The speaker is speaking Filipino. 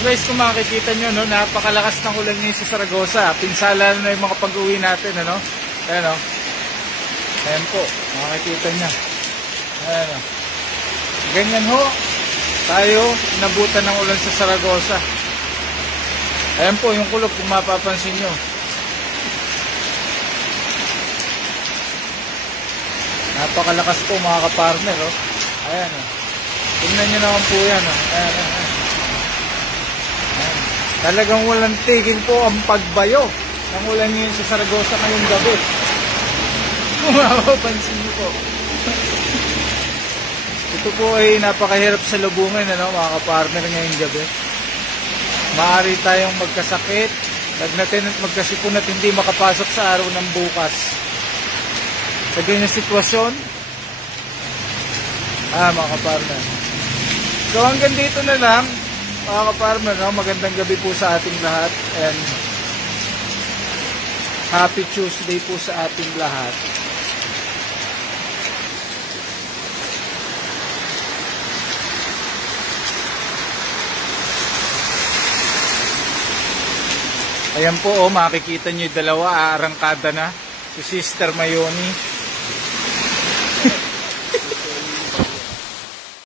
guys, kung makikita nyo, no, napakalakas ng ulan ngayon sa Zaragoza. Pinsala na yung mga pag-uwi natin, ano? Ayan, no? Ayan po, makikita nyo. Ayan, no? Ganyan ho, tayo inabutan ng ulan sa Zaragoza. Ayan po yung kulog kung mapapansin nyo. Napakalakas po mga kapartner, oh. Ayan, oh. Tingnan nyo naman po yan, oh. Ayan, ayan, ayan. Talagang walang tigil po ang pagbayo ng ulan ngayon sa Zaragoza ngayong gabi. Kung mapapansin nyo po. Ito po ay napakahirap sa lubungan, ano, mga kapartner ngayong gabi. Maaari tayong magkasakit, lagnatin at magkasipon at hindi makapasok sa araw ng bukas. Sa ganyan sitwasyon, mga kapartner. So hanggang dito na lang, mga kapartner, no? Magandang gabi po sa ating lahat and happy Tuesday po sa ating lahat. Ayan po, oh, makikita nyo yung dalawa, aarangkada na si Sister Mayoni